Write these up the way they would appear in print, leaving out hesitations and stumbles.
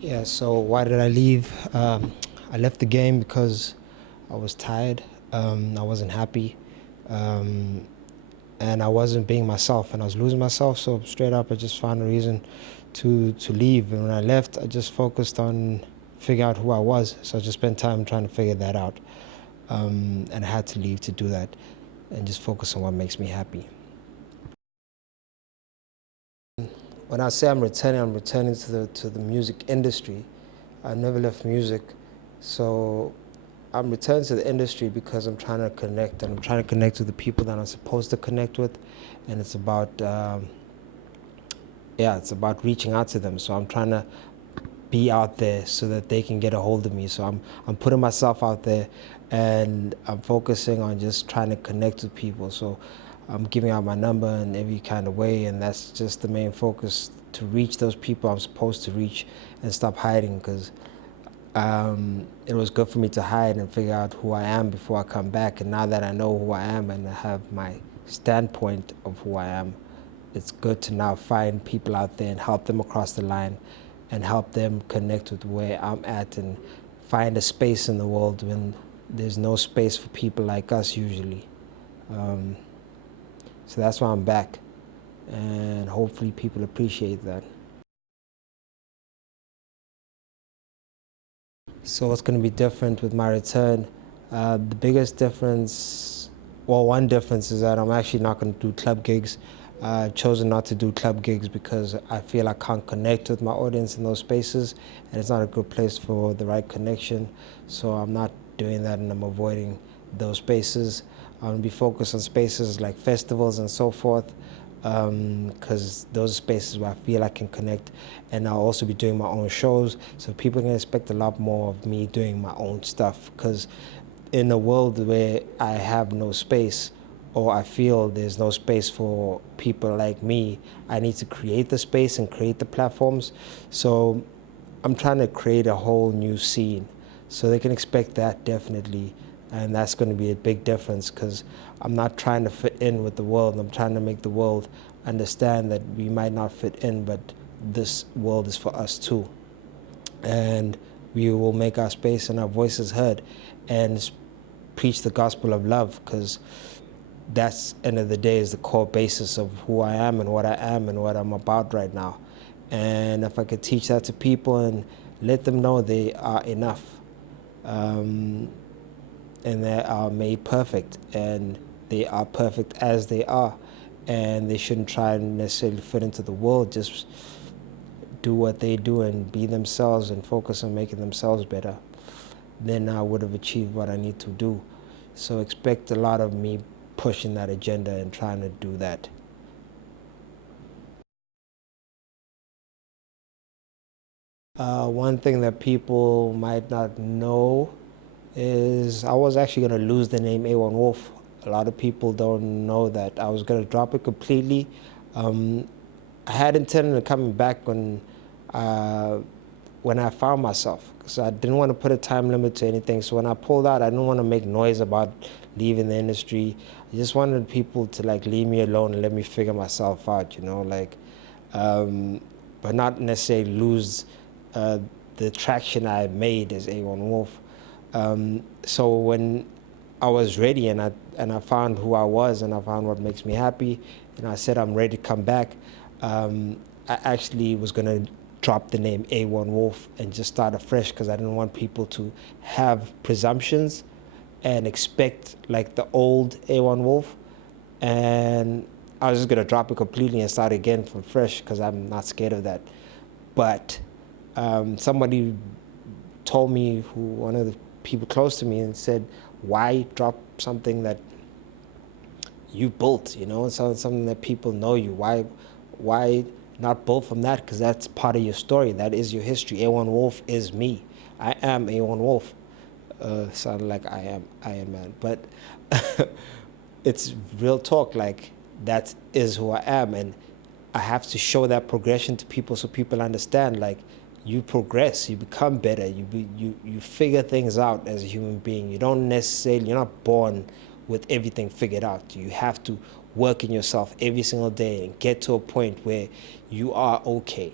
Yeah, so why did I leave? I left the game because I was tired. I wasn't happy. Um, and I wasn't being myself, and I was losing myself. So straight up, I just found a reason to leave. And when I left, I just focused on figuring out who I was. So I just spent time trying to figure that out. And I had to leave to do that and just focus on what makes me happy. When I say I'm returning to the music industry. I never left music, so I'm returning to the industry because I'm trying to connect, and I'm trying to connect with the people that I'm supposed to connect with, and it's about it's about reaching out to them. So I'm trying to be out there so that they can get a hold of me. So I'm putting myself out there, and I'm focusing on just trying to connect with people. So I'm giving out my number in every kind of way, and that's just the main focus, to reach those people I'm supposed to reach and stop hiding, because it was good for me to hide and figure out who I am before I come back. And now that I know who I am and I have my standpoint of who I am, it's good to now find people out there and help them across the line and help them connect with where I'm at, and find a space in the world when there's no space for people like us usually. Um, so that's why I'm back, and hopefully people appreciate that. So what's going to be different with my return? The biggest difference, well, one difference is that I'm actually not going to do club gigs. I've chosen not to do club gigs because I feel I can't connect with my audience in those spaces, and it's not a good place for the right connection. So I'm not doing that, and I'm avoiding those spaces. I'm going to be focused on spaces like festivals and so forth, because those are spaces where I feel I can connect. And I'll also be doing my own shows, so people can expect a lot more of me doing my own stuff, because in a world where I have no space, or I feel there's no space for people like me, I need to create the space and create the platforms. So I'm trying to create a whole new scene, so they can expect that, definitely. And that's going to be a big difference, because I'm not trying to fit in with the world. I'm trying to make the world understand that we might not fit in, but this world is for us too. And we will make our space and our voices heard, and preach the gospel of love, because that's, end of the day, is the core basis of who I am and what I'm about right now. And if I could teach that to people and let them know they are enough, um, and they are made perfect, and they are perfect as they are, and they shouldn't try and necessarily fit into the world. Just do what they do and be themselves and focus on making themselves better. Then I would have achieved what I need to do. So expect a lot of me pushing that agenda and trying to do that. One thing that people might not know is I was actually going to lose the name Aewon Wolf. A lot of people don't know that. I was going to drop it completely. Um, I had intended on coming back when I found myself, because I didn't want to put a time limit to anything. So when I pulled out, I didn't want to make noise about leaving the industry. I just wanted people to like leave me alone and let me figure myself out, um, but not necessarily lose uh, the traction I made as Aewon Wolf. So when I was ready, and I found who I was, and I found what makes me happy, and I said I'm ready to come back, I actually was going to drop the name Aewon Wolf and just start afresh, because I didn't want people to have presumptions and expect like the old Aewon Wolf. And I was just going to drop it completely and start again from fresh, because I'm not scared of that. But somebody told me, one of the people close to me, and said, why drop something that you built, something that people know you? Why not build from that? Because that's part of your story. That is your history. Aewon Wolf is me. I am Aewon Wolf. Sounded like I am Iron Man, but it's real talk. Like, that is who I am, and I have to show that progression to people, so people understand. Like, you progress, you become better, you figure things out as a human being. You're not born with everything figured out. You have to work in yourself every single day and get to a point where you are okay.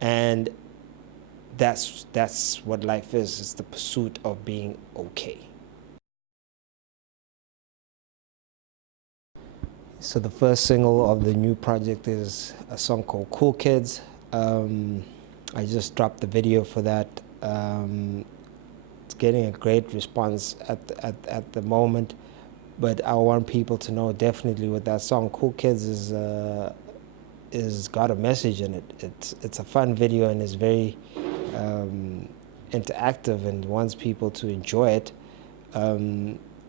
And that's what life is. It's the pursuit of being okay. So the first single of the new project is a song called Cool Kids. I just dropped the video for that. It's getting a great response at the moment, but I want people to know definitely with that song, Cool Kids is got a message in it. It's a fun video and it's very interactive and wants people to enjoy it.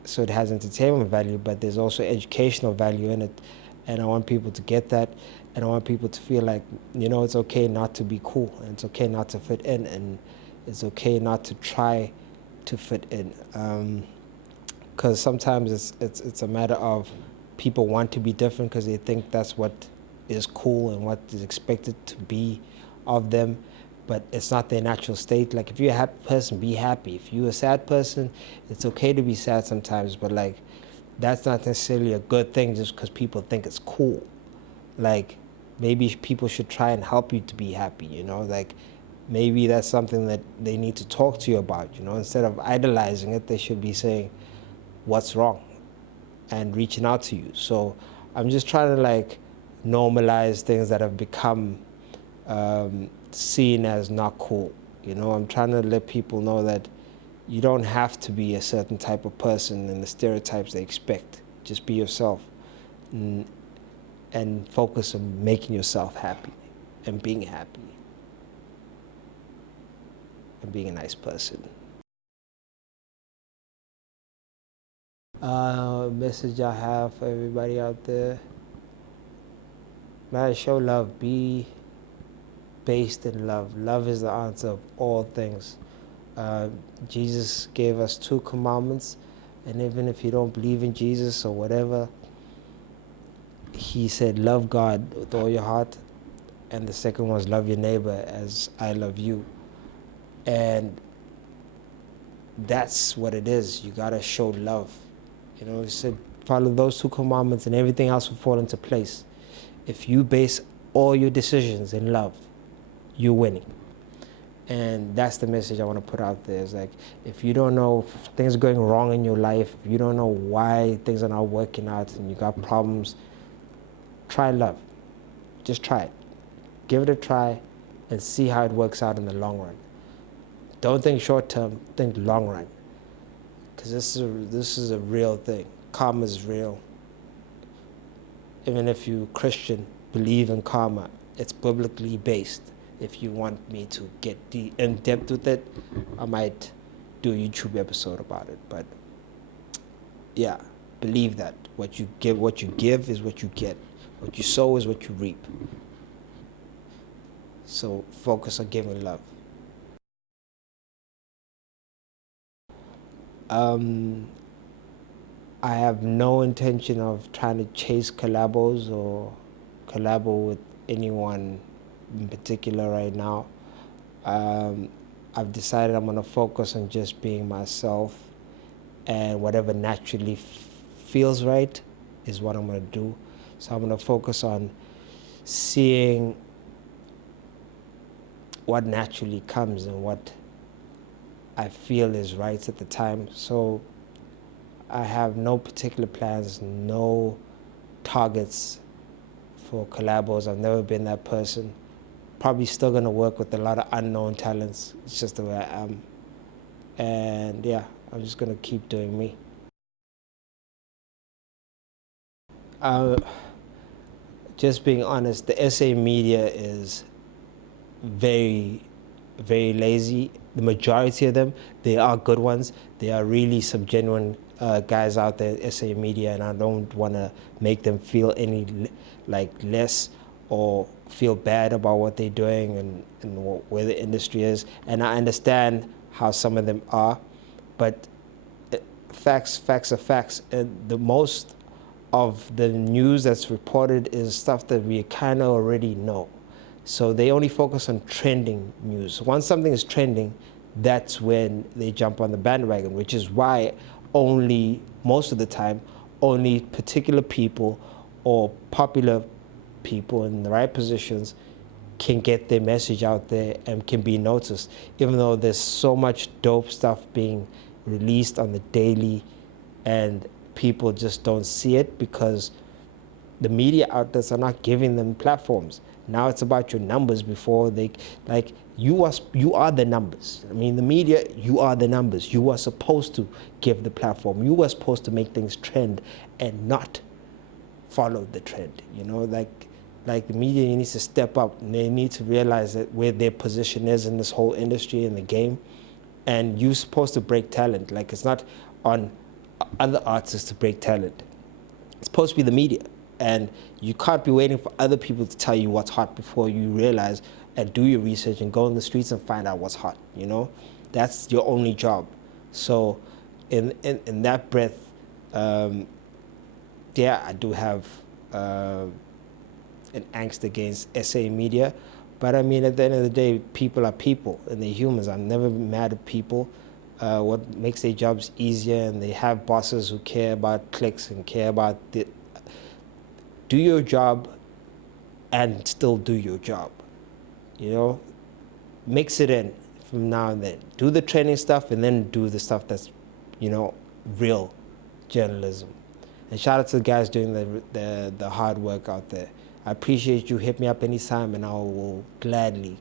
So it has entertainment value, but there's also educational value in it, and I want people to get that, and I want people to feel like, you know, it's okay not to be cool, and it's okay not to fit in, and it's okay not to try to fit in, because sometimes it's a matter of people want to be different because they think that's what is cool and what is expected to be of them. But it's not their natural state. Like, if you're a happy person, be happy. If you're a sad person, it's okay to be sad sometimes, but like, that's not necessarily a good thing just because people think it's cool. Like, maybe people should try and help you to be happy, you know? Like, maybe that's something that they need to talk to you about, you know? Instead of idolizing it, they should be saying, what's wrong? And reaching out to you. So I'm just trying to like normalize things that have become seen as not cool. You know, I'm trying to let people know that you don't have to be a certain type of person and the stereotypes they expect. Just be yourself and focus on making yourself happy and being happy and being a nice person. Message I have for everybody out there. Man, show love. Be based in love. Love is the answer of all things. Jesus gave us 2 commandments, and even if you don't believe in Jesus or whatever, he said love God with all your heart, and the second was love your neighbor as I love you. And that's what it is. You gotta show love. You know, he said follow those 2 commandments and everything else will fall into place. If you base all your decisions in love, you're winning. And that's the message I want to put out there. Is like, if you don't know if things are going wrong in your life, if you don't know why things are not working out and you got problems, try love. Just try it. Give it a try and see how it works out in the long run. Don't think short term, think long run. Because this is a real thing. Karma is real. Even if you're Christian, believe in karma. It's biblically based. If you want me to get in depth with it, I might do a YouTube episode about it. But yeah, believe that what you give is what you get. What you sow is what you reap. So focus on giving love. I have no intention of trying to chase collabos or collabo with anyone in particular right now. I've decided I'm going to focus on just being myself, and whatever naturally feels right is what I'm going to do. So I'm going to focus on seeing what naturally comes and what I feel is right at the time. So I have no particular plans, no targets for collabos. I've never been that person. Probably still gonna work with a lot of unknown talents. It's just the way I am. And yeah, I'm just gonna keep doing me. Just being honest, the SA media is very, very lazy. The majority of them, they are good ones. They are really some genuine guys out there at SA media, and I don't want to make them feel any less or feel bad about what they're doing and where the industry is. And I understand how some of them are, but facts are facts. And the most of the news that's reported is stuff that we kind of already know. So they only focus on trending news. Once something is trending, that's when they jump on the bandwagon, which is why most of the time, only particular people or popular people in the right positions can get their message out there and can be noticed, even though there's so much dope stuff being released on the daily and people just don't see it because the media outlets are not giving them platforms. Now it's about your numbers before they, like, you are the numbers. I mean, the media, you are the numbers. You are supposed to give the platform. You are supposed to make things trend and not follow the trend. You know, like the media needs to step up and they need to realize that where their position is in this whole industry and the game. And you're supposed to break talent. Like, it's not on other artists to break talent. It's supposed to be the media. And you can't be waiting for other people to tell you what's hot before you realize and do your research and go in the streets and find out what's hot, you know? That's your only job. So in that breath, yeah, I do have an angst against SA media. But I mean, at the end of the day, people are people and they're humans. I'm never mad at people. What makes their jobs easier, and they have bosses who care about clicks and care about the... Do your job and still do your job, you know? Mix it in from now and then. Do the training stuff and then do the stuff that's, you know, real journalism. And shout out to the guys doing the hard work out there. I appreciate you. Hit me up anytime and I will gladly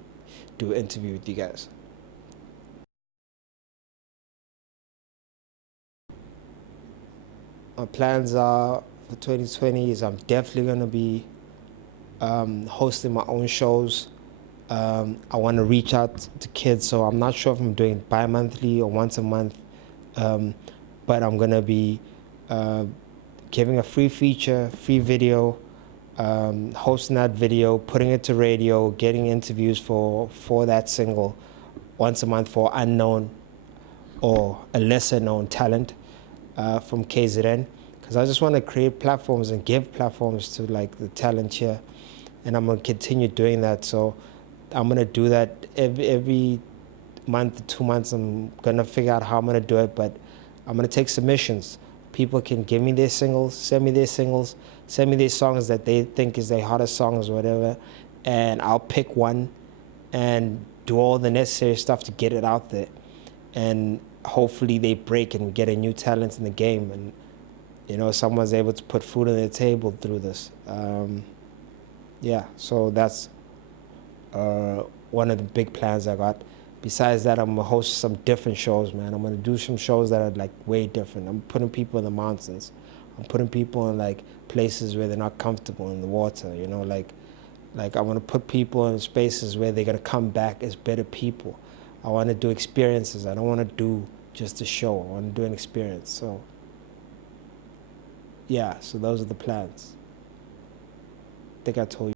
do an interview with you guys. My plans are for 2020 is I'm definitely going to be hosting my own shows. I want to reach out to kids, so I'm not sure if I'm doing bi-monthly or once a month, but I'm going to be giving a free feature, free video, hosting that video, putting it to radio, getting interviews for that single once a month for unknown or a lesser known talent from KZN. Because I just want to create platforms and give platforms to like the talent here, and I'm gonna continue doing that. So I'm gonna do that every month, 2 months. I'm gonna figure out how I'm gonna do it, but I'm gonna take submissions. People can give me their singles, send me their songs that they think is their hottest songs or whatever, and I'll pick one and do all the necessary stuff to get it out there. And hopefully they break and get a new talent in the game, and you know, someone's able to put food on their table through this. Yeah, so that's one of the big plans I got. Besides that, I'm gonna host some different shows, man. I'm gonna do some shows that are like way different. I'm putting people in the mountains. I'm putting people in like places where they're not comfortable in the water, you know, like I want to put people in spaces where they're gonna come back as better people. I want to do experiences. I don't want to do just a show. I want to do an experience. So yeah, so those are the plans. I think I told you.